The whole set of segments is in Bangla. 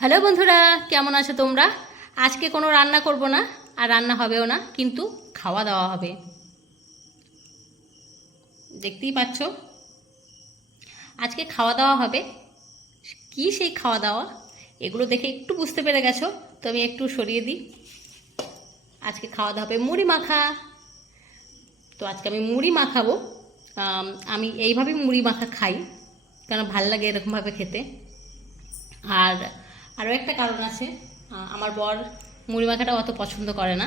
হ্যালো বন্ধুরা, কেমন আছো তোমরা? আজকে কোনো রান্না করব না, আর রান্না হবেও না, কিন্তু খাওয়া দাওয়া হবে। দেখতেই পাচ্ছ, আজকে খাওয়া দাওয়া হবে। কি সেই খাওয়া দাওয়া, এগুলো দেখে একটু বুঝতে পেরে গেছো তো। আমি একটু সরিয়ে দিই। আজকে খাওয়া দাওয়া হবে মুড়ি মাখা। তো আজকে আমি মুড়ি মাখাবো। আমি এইভাবেই মুড়ি মাখা খাই, কেন ভাল লাগে এরকমভাবে খেতে। আর আরও একটা কারণ আছে, আমার বর মুড়ি মাখাটা অত পছন্দ করে না,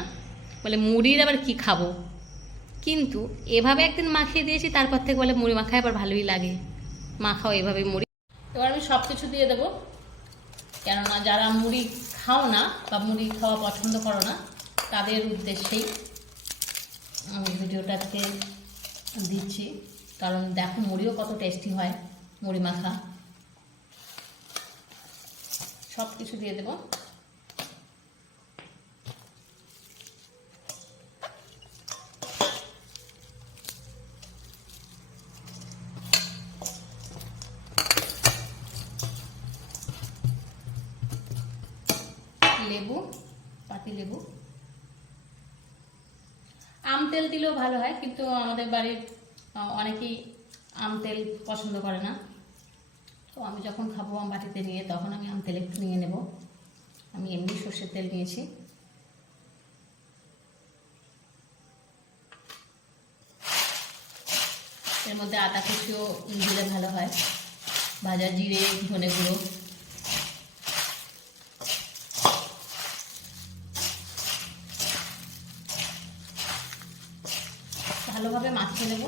বলে মুড়ির আবার কি খাবো। কিন্তু এভাবে একদিন মাখিয়ে দিয়েছি, তারপর থেকে বলে মুড়ি মাখায় আবার ভালোই লাগে, মাখাও এভাবে মুড়ি। এবার আমি সব কিছু দিয়ে দেবো, কেননা যারা মুড়ি খাও না বা মুড়ি খাওয়া পছন্দ করো না, তাদের উদ্দেশ্যেই আমি ভিডিওটাতে দিচ্ছি। কারণ দেখো, মুড়িও কত টেস্টি হয় মুড়ি মাখা। সব কিছু দিয়ে দেবো। লেবু, পাতি লেবু, আম তেল দিলেও ভালো হয়, কিন্তু আমাদের বাড়ির অনেকেই আম তেল পছন্দ করে না। তো আমি যখন খাবো আম বাটিতে নিয়ে, তখন আমি আম তেল একটু নিয়ে নেব। আমি এমনি সর্ষের তেল নিয়েছি। এর মধ্যে আদা কুচিও দিলে ভালো হয়, ভাজা জিরে, ধনে গুঁড়ো। ভালোভাবে মাখিয়ে নেব।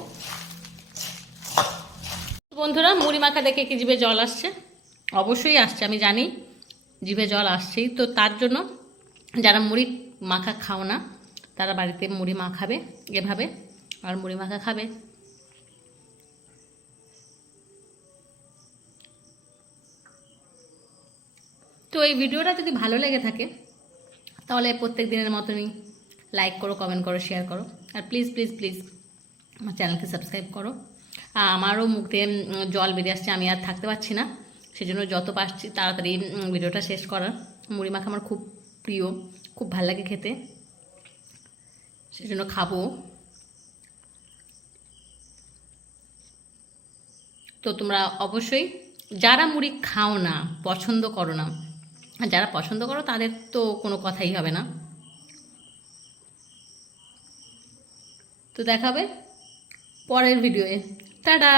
বন্ধুরা, মুড়ি মাখা দেখে কি জিভে জল আসছে? অবশ্যই আসছে, আমি জানি জিভে জল আসছেই। তো তার জন্য যারা মুড়ি মাখা খাও না, তারা বাড়িতে মুড়ি মাখাবে এভাবে, আর মুড়ি মাখা খাবে। তো এই ভিডিওটা যদি ভালো লেগে থাকে, তাহলে প্রত্যেক দিনের মতনই লাইক করো, কমেন্ট করো, শেয়ার করো। আর প্লিজ প্লিজ প্লিজ আমার চ্যানেলকে সাবস্ক্রাইব করো। আমারও মুখ দিয়ে জল বেরিয়ে আসছে, আমি আর থাকতে পারছি না। সেজন্য যত পারছি তাড়াতাড়ি ভিডিওটা শেষ করার। মুড়ি মাখা আমার খুব প্রিয়, খুব ভাল লাগে খেতে, সেজন্য খাবো। তো তোমরা অবশ্যই, যারা মুড়ি খাও না, পছন্দ করো না, আর যারা পছন্দ করো তাদের তো কোনো কথাই হবে না। তো দেখাবে পরের ভিডিওয়ে। টাটা।